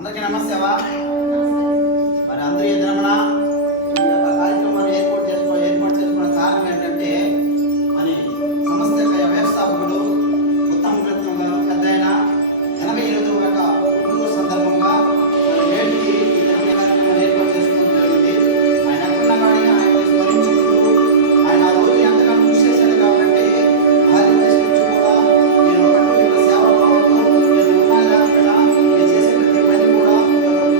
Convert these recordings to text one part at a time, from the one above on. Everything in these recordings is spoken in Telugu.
అందరికీ నమస్తేవా. మరి అందరూ ఈ దినమున ఈ యొక్క కార్యక్రమాన్ని ఏర్పాటు చేసుకోవడం కారణం ఏంటంటే అని సంస్థ యొక్క వ్యవస్థాపకుడు ఉత్తమ పెద్ద ఆయన 88వ యొక్క పుట్టినరోజు సందర్భంగా నేటికి ఈ దినమైన కార్యక్రమాన్ని ఏర్పాటు చేసుకోవడం జరిగింది. ఆయన ఎక్కడున్నా కానీ ఆయన స్మరించుకుంటూ ఆయన ఆ రోజు ఎంతగానో కృషి చేశాడు కాబట్టి భార్య నుంచి కూడా నేను ఒకటి సేవా భావంతో నేను ఉన్నాను లేకుండా నేను చేసే ప్రతి పని కూడా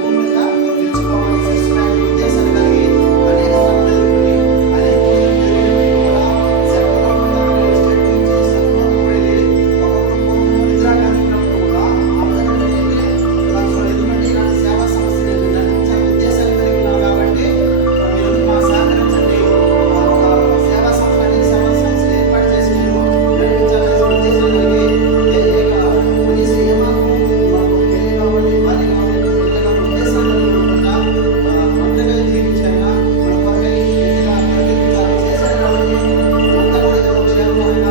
భూమి మీద నిలిచిపోవాలని శ్రేష్టమైన ఉద్దేశాలు కలిగి అనేక శ్రమలు ఎదుర్కొని అనేక కూడా సేవలో స్టేట్ నుంచి సత్వపడి ఒకప్పుడు ఇందిరాగాంధీ ఉన్నప్పుడు కూడా ఎందుకంటే ఇలాంటి సేవా సంస్థలు నిర్మించాలని ఉద్దేశాలు కలిగి ఉన్నాం కాబట్టి మీరు మా సహకరించండి. ఒక సేవా సంస్థ అనేక సేవా సంస్థలు ఏర్పాటు చేసి నేను నిర్మించాలనే ఉద్దేశాలు కలిగి కొన్ని శ్రీమాకు మాకు పెళ్లి కావాలి భార్య కావాలి పిల్లల ఉద్దేశాలు లేకుండా ఒంటరిగా జీవించాక మన కొరకై ఎంతగా ప్రయత్నించాలని చేశారు కాబట్టి అంతా కూడా ఏదో ఒక క్షేమమైన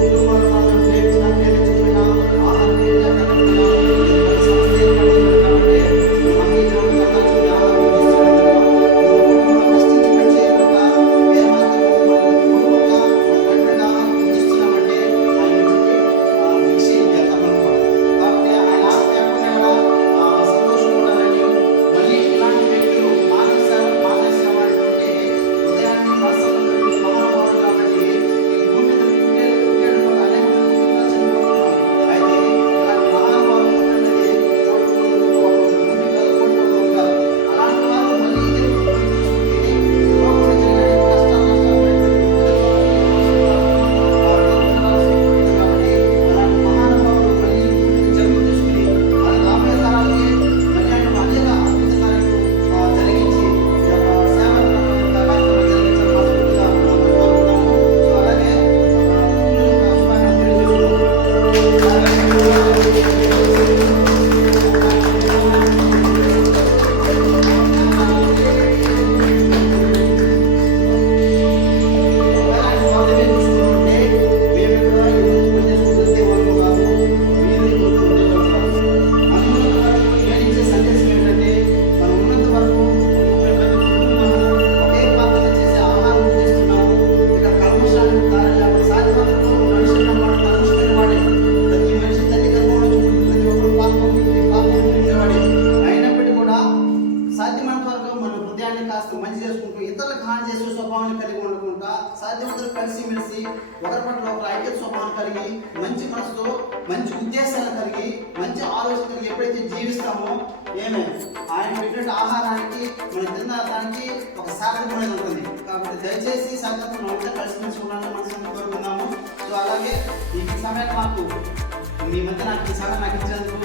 కుటుంబాల వాళ్ళు ప్రేమించుకున్న ఆహారం సంస్థ ఏర్పడింది కాబట్టి మాకు ఈ రోజు అంతా చూడ ఆహారం ఇస్తున్నాడు. కష్టించి పని చేయకుండా ఏమాత్రం కోరుకోక కట్టుబడి ఆహారం ఇస్తున్నామంటే ఆయన భిక్ష తప్పనుకోవాలి. కాబట్టి ఆయన ఆస్తి ఎక్కడైనా సంతోషంగా ఉండాలని మళ్ళీ ఇలాంటి వ్యక్తులు మానేసినటువంటి ఉదయాన్ని మనసులో మహానుభావుడు కాబట్టి ఈ భూమి మీద పుట్టేయడం వల్ల అనేక మంది కుటుంబాలు చనిపోతున్నాం. అయితే ఇలాంటి మహానుభావులు పుట్టినది భూమి కలుపుకుంటూ ఉంటారు. అలాంటి వారు మళ్ళీ ఇదే భూమిని చూసుకుని లోకంలో జరిగే కష్టాలు కాబట్టి అలాంటి మహానుభావులు మళ్ళీ జన్మ తీసుకుని వాళ్ళ రాబోయే తరాలకి మళ్ళీ ఆయన అనేక అద్భుత కార్యాలు జరిగించి ఈ యొక్క సేవా కార్యక్రమాలు జరిగించాలని మనస్ఫూర్తిగా కోరుకుంటున్నాము. సో అలాగే శుభాకాంక్షలు చూసుకుంటుంటే మేము కూడా ఈ రోజు పనిచేసుకుంటే వాళ్ళు కాదు మీరు ఇప్పుడు ఉన్నంత వరకు నేను ఇచ్చే సందేశం ఏంటంటే మనం ఉన్నంత వరకు 30 మంది కుటుంబాలను ఒకే పాత్రలో చేసే ఆహారం చేస్తున్నాము. ఇక్కడ కల్మషానికి దారి లేకుండా సాధ్యమంతలో మనిషి అన్నవాడు కల్మషమైన వాడే. ప్రతి మనిషి తల్లి గర్భంలో చూపుతూ ప్రతి ఒక్కరు పాపం నిండేవాడే. అయినప్పటికీ కూడా సాధ్యమైనంత వరకు మన హృదయాన్ని కాస్త మంచి చేసుకుంటూ ఇతరులకు హాని చేసే స్వభావాన్ని కలిగి ఉండకుండా సాధ్యమంతా కలిసిమెలిసి ఒకరి పట్ల ఒకరు ఐక్యత స్వభావం కలిగి మంచి మనసుతో మంచి ఉద్దేశాలు కలిగి మంచి ఆలోచన కలిగి ఎప్పుడైతే జీవిస్తామో ఆయన పెట్టిన ఆహారానికి మనం తిన్న దానికి ఒక సార్థకం అనేది ఉంటుంది. కాబట్టి దయచేసి సాధ్యత మనం కలిసిమెలిసి ఉండాలని మనసు కోరుకుందాము. సో అలాగే ఈ సమయాన్ని మీ మధ్య నాకు ఈ సమయం నాకు ఇచ్చినందుకు